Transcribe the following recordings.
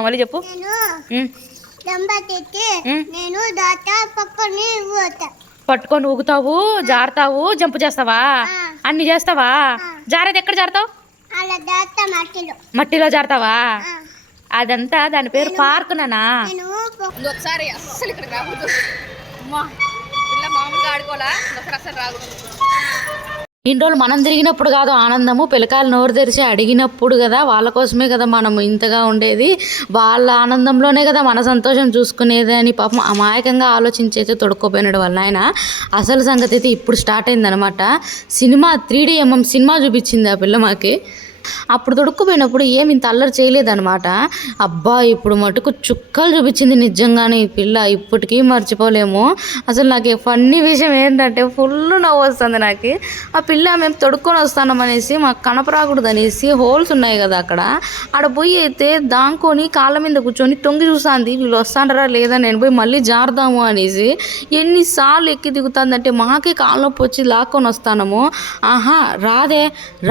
మళ్ళీ చెప్పు. పట్టుకొని ఊగుతావు, జారుతావు, జంపు చేస్తావా, అన్ని చేస్తావా? జారేది ఎక్కడ జారుతావు? మట్టిలో జారుతావా? అదంతా దాని పేరు పార్క్ నానా. ఒకసారి అస్సలు ఇక్కడ రాకూడదు, మామూలుగా ఆడుకోవాలా, అసలు రాకూడదు. ఇన్ని రోజులు మనం తిరిగినప్పుడు కాదు ఆనందము, పిల్లకాయలు నోరు తెరిచి అడిగినప్పుడు కదా, వాళ్ళ కోసమే కదా మనం ఇంతగా ఉండేది, వాళ్ళ ఆనందంలోనే కదా మన సంతోషం చూసుకునేది అని పాపం అమాయకంగా ఆలోచించైతే తొడుక్కోపోయినాడు వాళ్ళ ఆయన. అసలు సంగతి అయితే ఇప్పుడు స్టార్ట్ అయిందనమాట. సినిమా 3DMM సినిమా చూపించింది ఆ పిల్ల మాకి. అప్పుడు తొడుక్కుపోయినప్పుడు ఏమి ఇంత అల్లరి చేయలేదనమాట. అబ్బా ఇప్పుడు మటుకు చుక్కలు చూపించింది నిజంగానే ఈ పిల్ల, ఇప్పటికీ మర్చిపోలేము. అసలు నాకు ఫన్నీ విషయం ఏంటంటే ఫుల్ నవ్వు వస్తుంది నాకు. ఆ పిల్ల మేము తొడుక్కొని వస్తామనేసి మాకు కనపరాకూడదు అనేసి హోల్స్ ఉన్నాయి కదా అక్కడ, ఆడ పోయి అయితే దాంకొని కాళ్ళ మీద కూర్చొని తొంగి చూస్తుంది, వీళ్ళు వస్తాంటారా లేదా, నేను పోయి మళ్ళీ జారుదాము అనేసి. ఎన్నిసార్లు ఎక్కి దిగుతుందంటే మాకే కాళ్ళ నొప్పి వచ్చి లాక్కొని వస్తాము. ఆహా రాదే,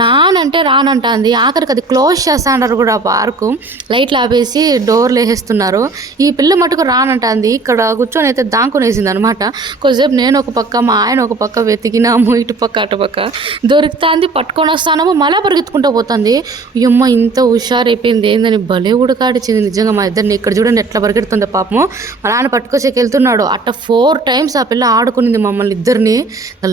రానంటే రానంట. ఆఖరికి అది క్లోజ్ చేస్తాంటారు కూడా పార్కు, లైట్లు ఆపేసి డోర్లు వేసేస్తున్నారు. ఈ పిల్ల మటుకు రానంటుంది, ఇక్కడ కూర్చొని అయితే దాంకునేసింది అనమాట. కొద్దిసేపు నేను ఒక పక్క, మా ఆయన ఒక పక్క వెతికినాము, ఇటు పక్క అటు పక్క దొరుకుతుంది, పట్టుకొని వస్తాము, మళ్ళీ పరిగెత్తుకుంటూ పోతుంది. అమ్మ ఇంత హుషారైపోయింది ఏందని భలే ఉడకాడిచ్చింది నిజంగా మా ఇద్దరిని. ఇక్కడ చూడండి ఎట్లా పరిగెడుతుందో పాపము. మా నాన్న పట్టుకొచ్చేకి వెళ్తున్నాడు, అట్ట 4 times ఆ పిల్ల ఆడుకునింది మమ్మల్ని ఇద్దరిని.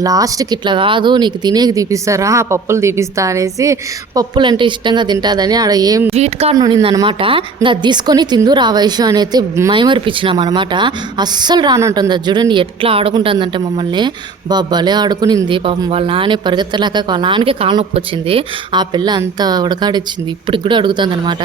లాస్ట్కి ఇట్లా కాదు, నీకు తినేకి తీపిస్తారా, పప్పులు తీపిస్తా అనేసి, పప్పులు అంటే ఇష్టంగా తింటాదని ఆడ ఏం స్వీట్ కార్న్ ఉన్నిందనమాట. ఇంకా తీసుకొని తిందు రా వయసు అని అయితే మైమరిపించినాం అనమాట. అస్సలు రానంటుంది, అది చూడండి ఎట్లా ఆడుకుంటుందంటే మమ్మల్ని. భలే ఆడుకునింది పాపం. వాళ్ళ నాన్నే పరిగెత్తలేక వాళ్ళ నాన్నకే కాళ్ళ నొప్పి వచ్చింది, ఆ పిల్ల అంతా ఉడకాడిచ్చింది. ఇప్పటికి కూడా అడుగుతుంది అనమాట.